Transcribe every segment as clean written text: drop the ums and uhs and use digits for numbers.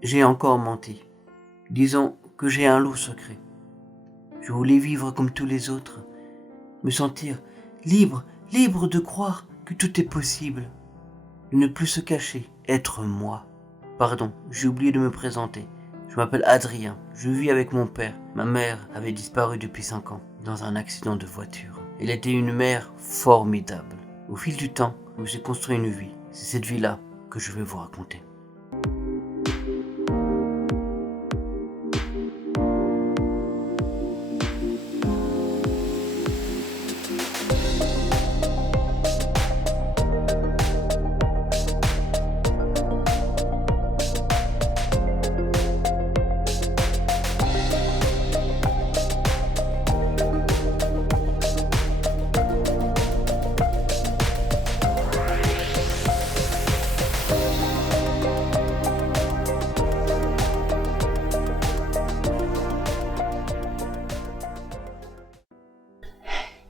J'ai encore menti. Disons que j'ai un lourd secret. Je voulais vivre comme tous les autres, me sentir libre, libre de croire que tout est possible, de ne plus se cacher, être moi. Pardon, j'ai oublié de me présenter. Je m'appelle Adrien, je vis avec mon père. Ma mère avait disparu depuis 5 ans, dans un accident de voiture. Elle était une mère formidable. Au fil du temps, je me suis construit une vie. C'est cette vie-là que je vais vous raconter.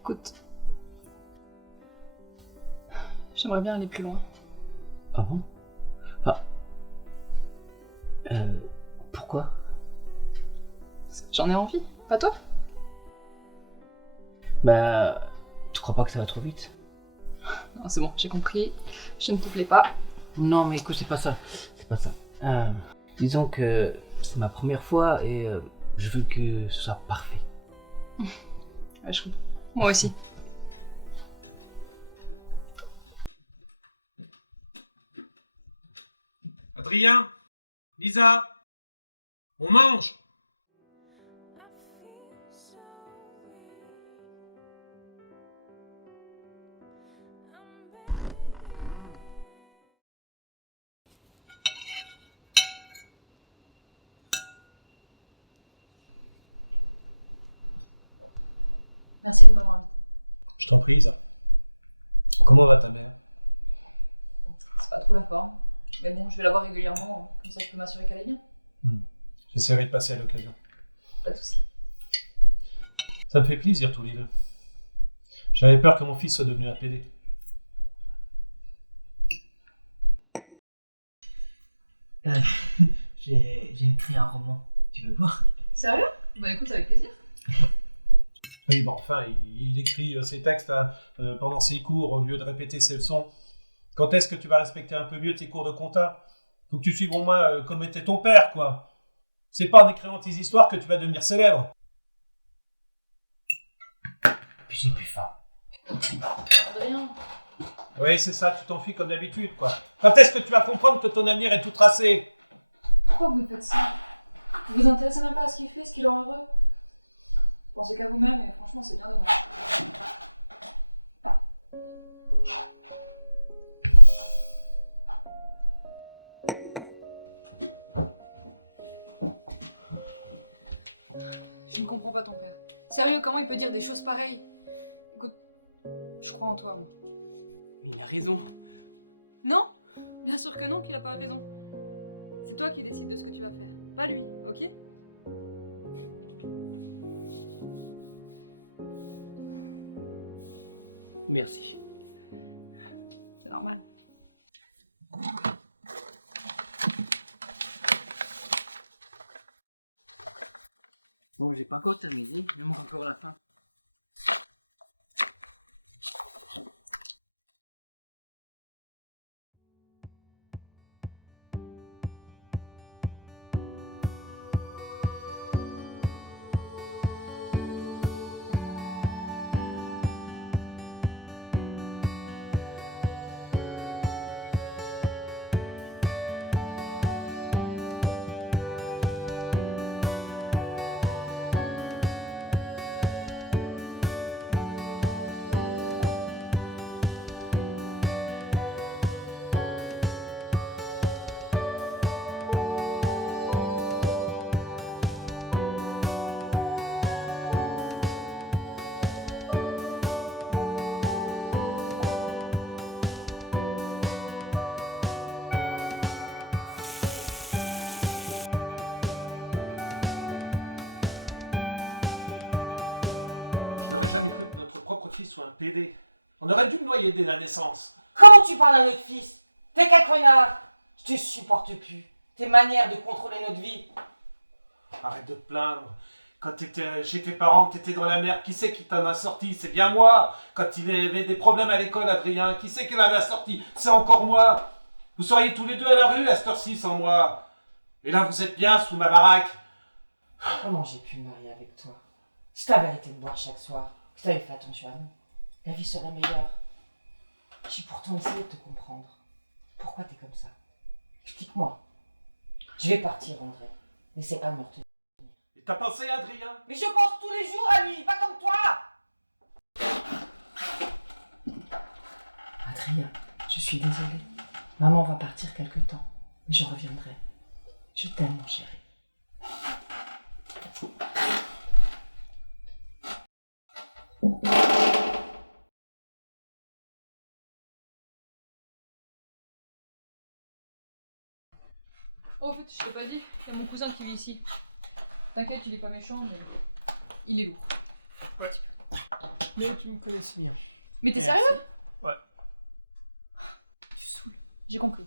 Écoute, j'aimerais bien aller plus loin. Ah bon? Ah. Pourquoi? J'en ai envie, pas toi? Bah, tu crois pas que ça va trop vite? Non, c'est bon, j'ai compris. Je ne te plais pas. Non, mais écoute, c'est pas ça. C'est pas ça. Disons que c'est ma première fois et je veux que ce soit parfait. Ouais, je comprends. Moi aussi. Adrien, Lisa, on mange. Merci de m'avoir invité. Je t'en prie, Isa. Comment va ta mère? C'est pas trop la forme. Mais bon, je vais la voir régulièrement, comme ça je peux m'assurer qu'elle est bien. J'essaierai de passer à l'occasion. Pas de soucis. Ça me fait plaisir tous les deux. J'avais peur que mon fils soit devenu un PD. J'ai écrit un roman. Tu veux voir? Sérieux? Bah écoute, avec plaisir. Oui, bon, enfin, il écrit ses textes pendant ses cours au lieu de répéter ses leçons. Quand est-ce que tu vas respecter un peu mieux tes cours de compta? Faut que tu suives au moins comme était ton père, quoi. C'est pas en écrivant tes histoires que tu vas devenir célèbre. Puis j'ai plus faim. Adrien. Oui, c'est ça, tu t'enfuis comme d'habitude, quoi. Quand est-ce que tu vas comprendre que ton avenir est tout tracé? Pourquoi vous faites ça? Vous vous intéressez même pas à ce qu'il fait, ce qui le rend heureux? Pensez qu'à vous-même et franchement c'est bien dommage. Je ne comprends pas ton père. Sérieux, comment il peut dire des choses pareilles? Écoute, je crois en toi, moi. Il a raison. Non? Bien sûr que non, qu'il a pas raison. C'est toi qui décides de ce que tu vas faire, pas lui, ok? Merci. C'est normal. Bon, j'ai pas encore terminé. Il me manque encore la fin. Je n'aurais jamais cru que notre propre fils soit un PD. On aurait dû le noyer dès la naissance. Comment tu parles à notre fils? T'es qu'un connard. Je te supporte plus. tes manières de contrôler notre vie. Arrête de te plaindre. Quand t'étais chez tes parents, que t'étais dans la merde, qui c'est qui t'en a sorti? C'est bien moi. Quand il y avait des problèmes à l'école, Adrien, qui c'est qui l'en a sorti? C'est encore moi. Vous seriez tous les deux à la rue à cette heure-ci sans moi. Et là, vous êtes bien sous ma baraque. Comment j'ai pu me marier avec toi? Si t'avais arrêté de boire chaque soir, que t'avais fait attention à nous, la vie serait meilleure. J'ai pourtant essayé de te comprendre. Pourquoi t'es comme ça? Explique-moi. Je vais partir, André. N'essaie pas de me retenir. Et t'as pensé, Adrien? Mais je pense tous les jours à lui, pas comme toi! Adrien, je suis désolée. Maman va partir quelque temps, mais je reviendrai. Je t'aime, mon chéri. Oh, en fait, je t'ai pas dit, il y a mon cousin qui vit ici. T'inquiète, il est pas méchant, mais il est lourd. Un petit peu. Mais tu me connais si bien. Mais t'es Merci. sérieux? Ouais. Tu saoules. J'ai compris.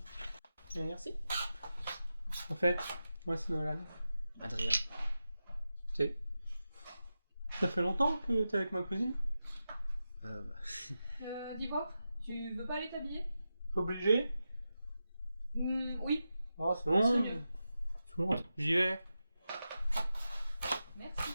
Merci. En fait, moi c'est Nolan. Adrien. Tu ça fait longtemps que t'es avec ma cousine? Dis-moi, tu veux pas aller t'habiller? Obligé? Oui. Oh, c'est bon. C'est mieux. C'est bon, j'y vais. Merci.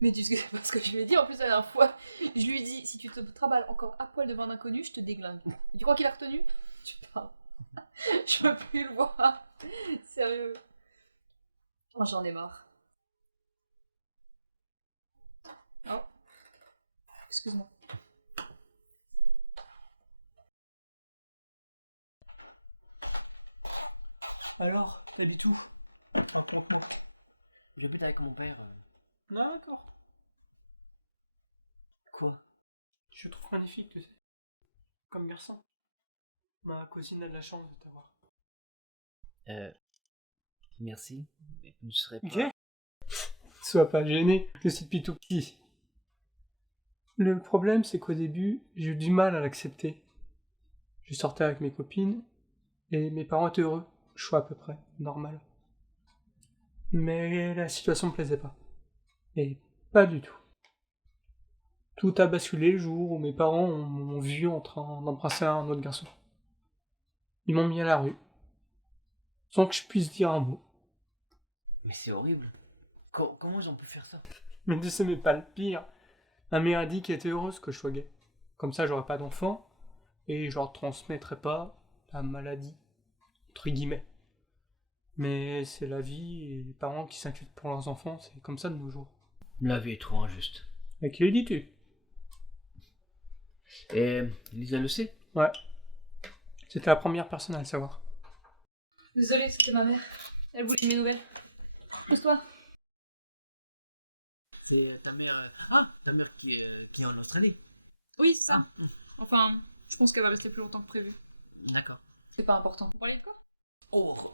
Mais tu sais pas ce que je lui ai dit en plus la dernière fois. Je lui ai dit, si tu te traballes encore à poil devant un inconnu, je te déglingue. Tu crois qu'il a retenu? Tu parles. Je peux plus le voir. Sérieux. Oh, j'en ai marre. Oh. Excuse-moi. Alors, t'habites où? Raconte-moi. J'habite avec mon père. D'accord. Quoi? Je trouve magnifique, tu sais. Comme garçon. Ma cousine a de la chance de t'avoir. Merci. Je serais pas... Ok. Sois pas gêné, je suis depuis tout petit. Le problème, c'est qu'au début, j'ai eu du mal à l'accepter. Je sortais avec mes copines, et mes parents étaient heureux. Choix à peu près, normal. Mais la situation me plaisait pas. Et pas du tout. Tout a basculé le jour où mes parents m'ont vu en train d'embrasser un autre garçon. Ils m'ont mis à la rue. Sans que je puisse dire un mot. Mais c'est horrible. Comment ils ont pu faire ça? Mais tu sais, mais pas le pire. Ma mère a dit qu'elle était heureuse que je sois gay. Comme ça, j'aurais pas d'enfant, et je leur transmettrais pas la maladie, entre guillemets. Mais c'est la vie, et les parents qui s'inquiètent pour leurs enfants, c'est comme ça de nos jours. La vie est trop injuste. À qui le dis-tu? Et Lisa le sait? Ouais. C'était la première personne à le savoir. Désolée, c'était ma mère. Elle voulait mes nouvelles. Pose-toi. C'est ta mère... Ah, ta mère qui est en Australie. Oui, c'est ça. Enfin, je pense qu'elle va rester plus longtemps que prévu. D'accord. C'est pas important. Vous parlez de quoi?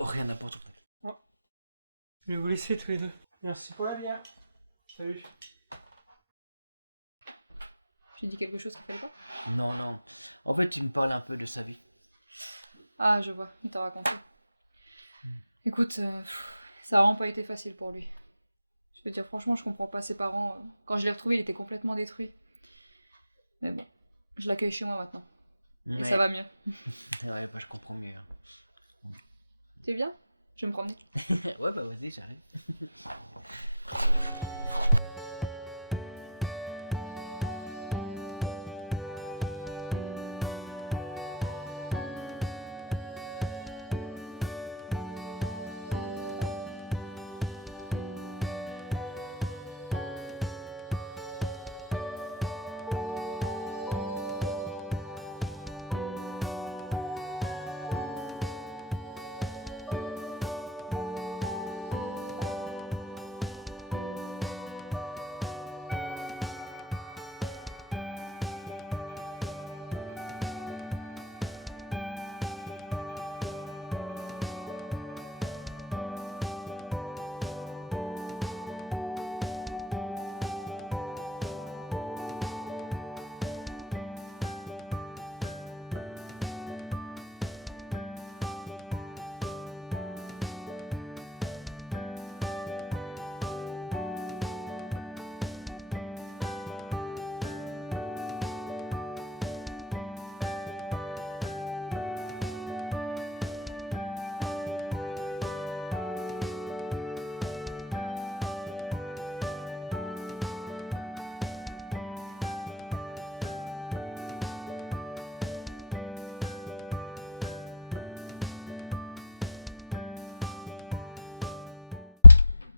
Rien d'important. Je vais vous laisser tous les deux. Merci pour la bière. Salut. J'ai dit quelque chose qu'il fallait pas? Non. En fait, il me parle un peu de sa vie. Ah, je vois, il t'a raconté. Écoute, ça a vraiment pas été facile pour lui. Je veux dire, franchement, je comprends pas ses parents. Quand je l'ai retrouvé, il était complètement détruit. Mais bon, je l'accueille chez moi maintenant. Et ça va mieux. Ouais, bah je comprends mieux. Hein. T'es bien? Je vais me promener. Ouais, bah vas-y, j'arrive.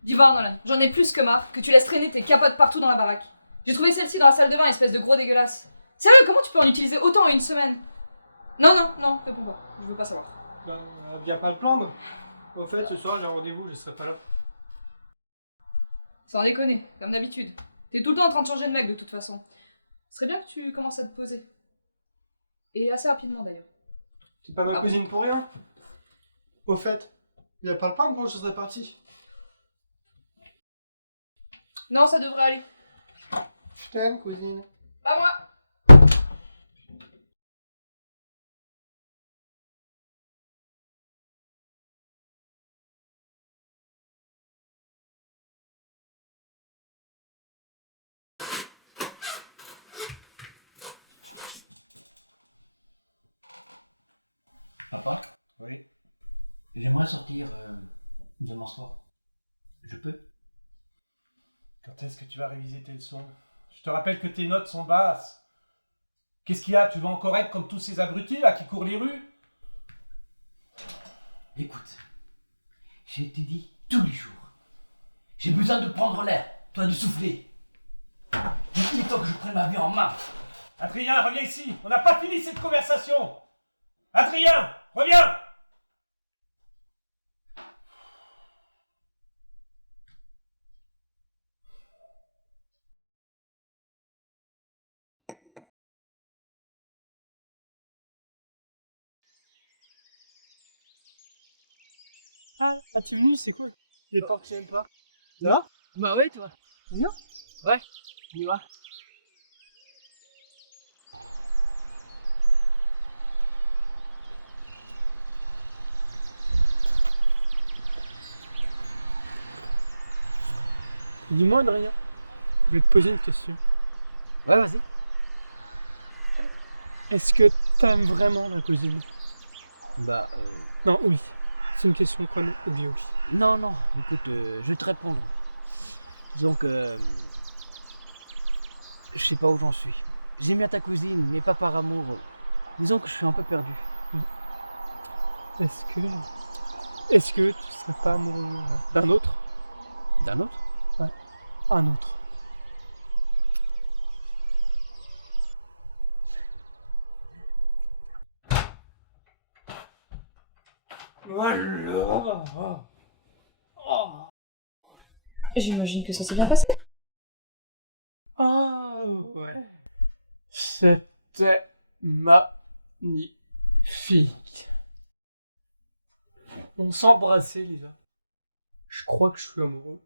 dis voir, Nolan, j'en ai plus que marre que tu laisses traîner tes capotes partout dans la baraque. J'ai trouvé celle-ci dans la salle de bain, espèce de gros dégueulasse. Sérieux, comment tu peux en utiliser autant en une semaine? Non, réponds pas. Je veux pas savoir. Viens pas le plaindre. Au fait, ce soir, j'ai un rendez-vous, je serai pas là. Sans déconner, comme d'habitude. T'es tout le temps en train de changer de mec de toute façon. Ce serait bien que tu commences à te poser. Et assez rapidement d'ailleurs. C'est pas ma cousine pour rien. Au fait, viens pas le plaindre, moi je serais parti. Non, ça devrait aller. Je t'aime, cousine. Pas moi. Papa, Oui. j'aimerais sortir demain soir. Je peux? Quand est-ce que tu vas réviser tes leçons? Je te rappelle que tes notes sont basses. Qu'est-ce qu'il y a? Tu vas encore être comme tous ces abrutis là qui courent les rues? Écoute, j'ai été dit tous les jours. J'ai besoin de prendre l'air, toi de souffler. Il est temps que je prenne ma vie en main. Adrien, reviens ici. On n'a pas fini cette conversation. Adrien, reviens. Ah, t'es venu, c'est cool. Les portes qui viennent pas. Ça va? Bah ouais, toi. C'est bien? Ouais, tu vois. Dis-moi, Adrien, je vais te poser une question. Ouais, vas-y. Est-ce que t'aimes vraiment ma cousine? Bah, Non, oui. C'est une question conne ou bien oui. non, écoute, je vais te répondre. Disons que. Je sais pas où j'en suis. J'aime bien ta cousine, mais pas par amour. Disons que je suis un peu perdu. Est-ce que tu serais pas amoureux d'un autre? D'un autre? Un autre. Voilà. Oh. J'imagine que ça s'est bien passé. Ah ouais. C'était magnifique. On s'embrassait, Lisa. Je crois que je suis amoureux.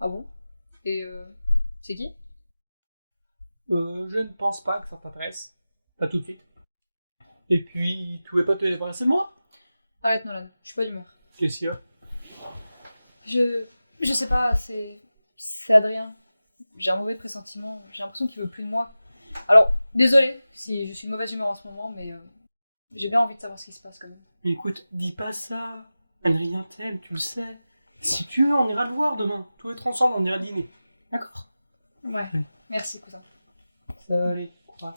Ah bon? Et c'est qui? Je ne pense pas que ça t'intéresse. Pas tout de suite. Et puis, tu pouvais pas te débarrasser de moi? Arrête Nolan, je suis pas d'humeur. Qu'est-ce qu'il y a? Je sais pas, c'est Adrien. J'ai un mauvais pressentiment, j'ai l'impression qu'il veut plus de moi. Alors, désolé si je suis de mauvaise humeur en ce moment, mais j'ai bien envie de savoir ce qui se passe quand même. Écoute, dis pas ça. Adrien t'aime, tu le sais. Si tu veux, on ira le voir demain. Tous les trois ensemble, on ira dîner. D'accord? Ouais, Oui. merci cousin. Ça va aller, crois.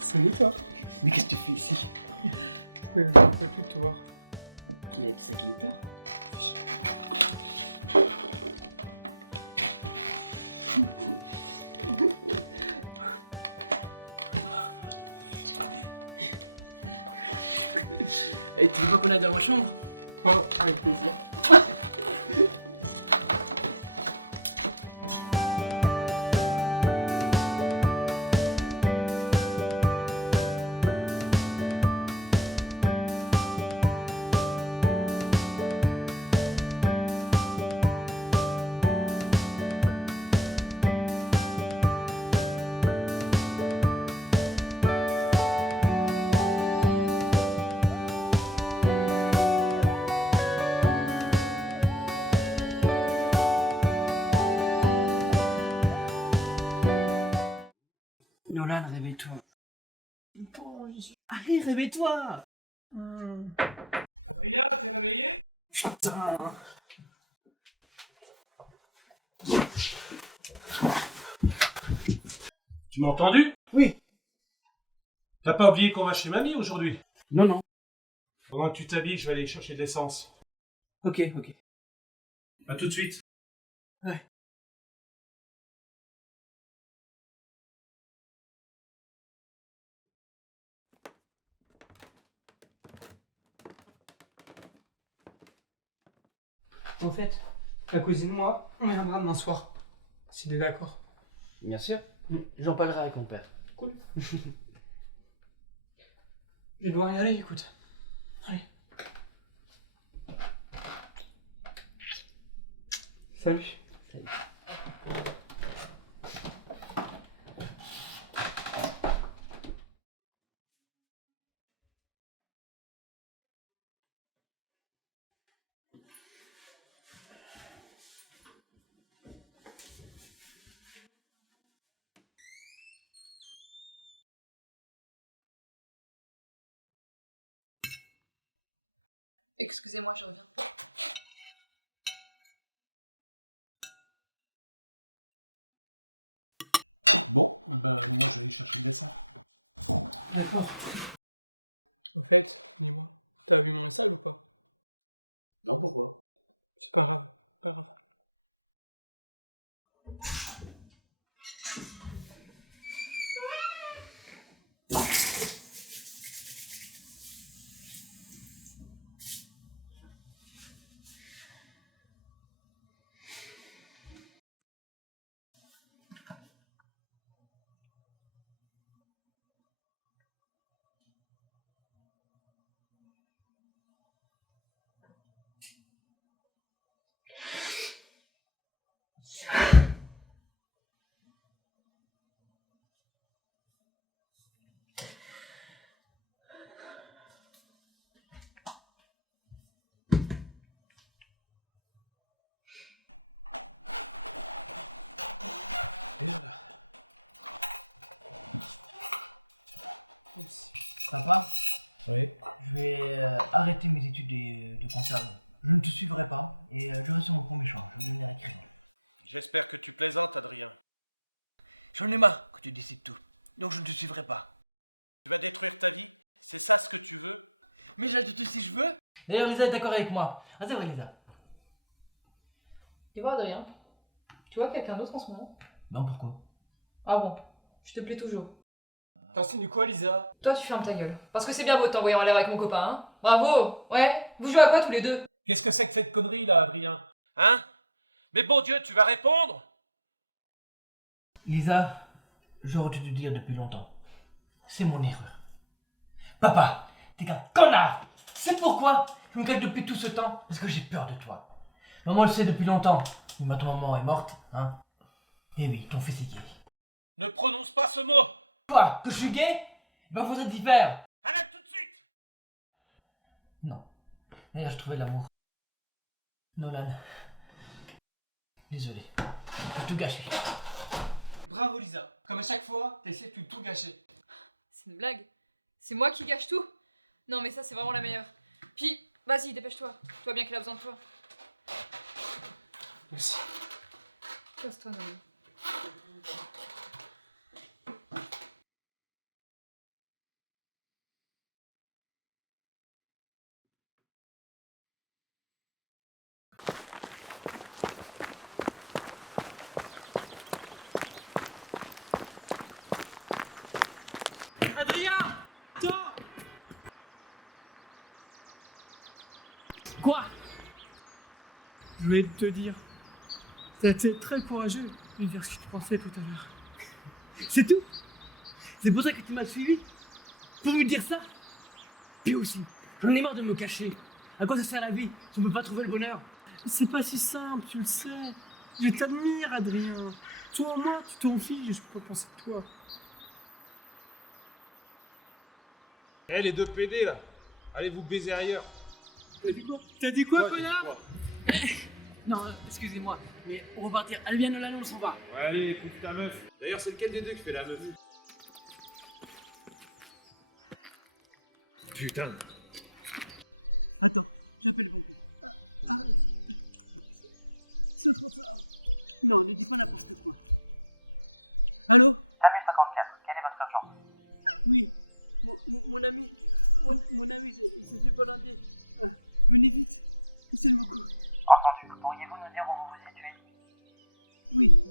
Salut toi. Mais qu'est-ce que tu fais ici? Pas plus de te voir. Qui a dit ça qu'il est tard? Et tu veux pas qu'on aille dans ma chambre? Oh, avec plaisir. Nolan, réveille-toi. Allez, réveille-toi. Adrien, t'es réveillé? Putain. Tu m'as entendu? Oui. T'as pas oublié qu'on va chez mamie aujourd'hui? Non, non. Pendant que tu t'habilles, je vais aller chercher de l'essence. Ok, ok. À tout de suite. Ouais. En fait, ta cousine, moi, on viendra demain soir. Si tu es d'accord. Bien sûr. J'en parlerai avec mon père. Cool. Je vais devoir y aller, écoute. Allez. Salut. Excusez-moi, je reviens. Bon, ben moi je vais aller chercher le dessin. D'accord. Au fait, dis-moi, t'as vu mon message ou pas? Non, pourquoi? C'est pas grave, pas grave. Merde. Merci. Papa, Oui. je vais arrêter mes études de comptable. Je ne te suivrai pas et je reste sur mon premier choix. Je vais devenir écrivain. J'espère que tu plaisantes, Adrien. J'en ai marre que tu décides tout. Donc je ne te suivrai pas. Tu vas détruire ta vie? C'est ça ce que tu veux? Mais j'ajoute si je veux. D'ailleurs, Lisa est d'accord avec moi. Ah, c'est vrai, Lisa. Tu vois, Adrien, tu vois quelqu'un d'autre en ce moment? Non, pourquoi? Ah bon, je te plais toujours. T'insinues quoi, Lisa? Toi, tu fermes ta gueule. Parce que c'est bien beau de t'envoyer en l'air avec mon copain, hein? Bravo! Ouais? Vous jouez à quoi tous les deux? Qu'est-ce que c'est que cette connerie là, Adrien? Hein? Mais bon Dieu, tu vas répondre? Lisa, j'aurais dû te dire depuis longtemps. C'est mon erreur. Papa, t'es qu'un connard! C'est pourquoi je me cache depuis tout ce temps, parce que j'ai peur de toi. Maman le sait depuis longtemps, mais maintenant maman est morte, hein? Eh oui, ton fils est gay. Ne prononce pas ce mot! Quoi? Que je suis gay? Ben faudrait t'y faire! Arrête tout de suite! Non. D'ailleurs, je trouvais l'amour. Nolan. Désolé. J'ai tout gâché. Bravo, Lisa. Comme à chaque fois, t'essaies de tout gâcher. C'est une blague. C'est moi qui gâche tout. Non mais ça c'est vraiment la meilleure. Puis, vas-y, dépêche-toi. Tu vois bien qu'elle a besoin de toi. Merci. Casse-toi, Noël. Adrien! Toi! Quoi? Je voulais te dire. T'as été très courageux de dire ce que tu pensais tout à l'heure. C'est tout? C'est pour ça que tu m'as suivi? Pour me dire ça? Puis aussi, j'en ai marre de me cacher. À quoi ça sert la vie si on peut pas trouver le bonheur? C'est pas si simple, tu le sais. Je t'admire, Adrien. Toi, moi, tu t'en fiches, je peux pas penser à toi. Eh, les deux PD, là, allez vous baiser ailleurs. T'as dit quoi, Ouais, connard? ouais. Non, excusez-moi, mais on va partir. Allez, viens, Nolan, on s'en va. Ouais, allez, écoute ta meuf. D'ailleurs, c'est lequel des deux qui fait la meuf? Putain. Attends, j'appelle le pompier. Arrête. C'est trop tard. Non, ne dis pas n'importe quoi. Allô? Samu 54, quelle est votre urgence? Oui, mon ami, mon ami, il s'est fait poignarder. Venez vite, c'est le coup. Entendu, pourriez-vous nous dire où vous vous situez? Oui,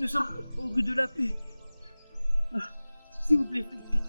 nous sommes au rue de la Paix. S'il vous plaît, faites vite.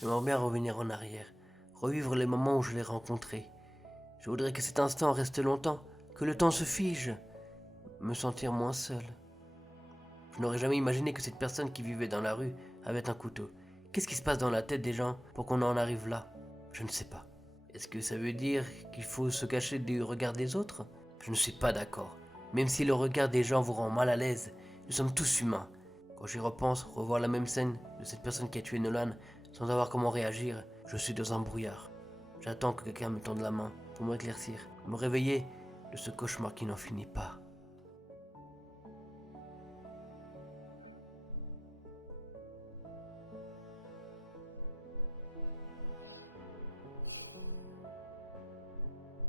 J'aimerais bien revenir en arrière, revivre les moments où je l'ai rencontré. Je voudrais que cet instant reste longtemps, que le temps se fige, me sentir moins seul. Je n'aurais jamais imaginé que cette personne qui vivait dans la rue avait un couteau. Qu'est-ce qui se passe dans la tête des gens pour qu'on en arrive là? Je ne sais pas. Est-ce que ça veut dire qu'il faut se cacher du regard des autres? Je ne suis pas d'accord. Même si le regard des gens vous rend mal à l'aise, nous sommes tous humains. Quand j'y repense, revoir la même scène de cette personne qui a tué Nolan sans savoir comment réagir, je suis dans un brouillard. J'attends que quelqu'un me tende la main pour m'éclaircir, me réveiller de ce cauchemar qui n'en finit pas.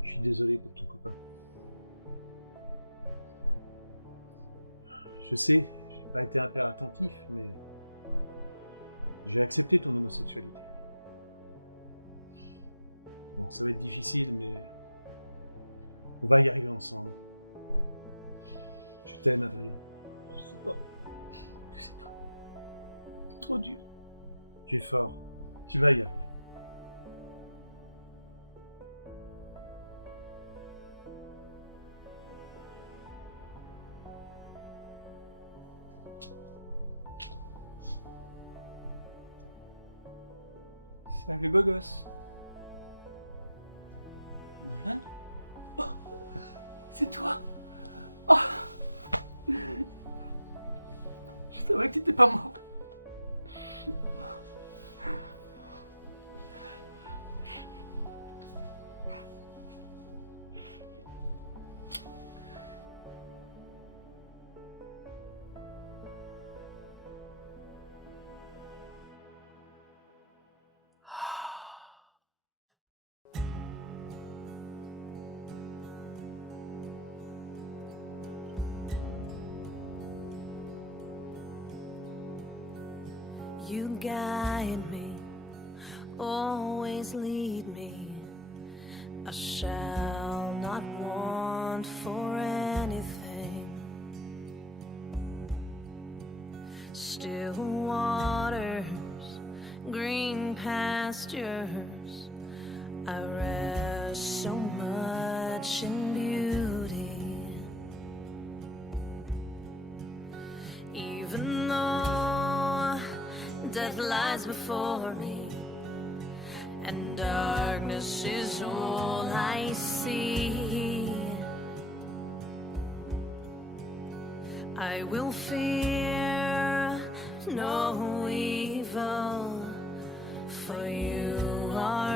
Je suis désolé pour ton copain. Je sais, j'ai pas été un père attentif, mais j'ai accepté ton homosexualité. Bon, ça va être difficile, mais on va y arriver ensemble. Je t'aime, Adrien. Je sais pas. C'est trop dur. Tu es fort. Tu vas y arriver. Salut, beau gosse. Nolan? Oh, c'est toi? Oh, je savais que t'étais pas mort. You guide me, always lead me. I shall not want for anything. Still waters, green pastures. I rest so much in beauty. Even though death lies before me, and darkness is all I see, I will fear no evil, for you are